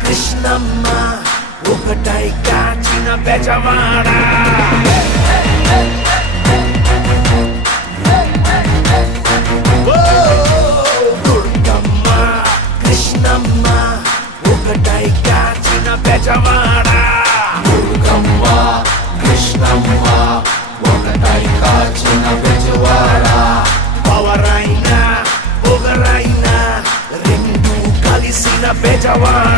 కృష్ణమ్మ ఒకటై కాచిన బెజవాడ దుర్గమ్మ కృష్ణమ్మ ఒకటై కాచిన బెజవాడ దుర్గమ్మ కృష్ణమ్మ ఒకటై కాచిన బెజవాడ పవరైనా పొగరైనా రెండు కలిసిన బెజవాడ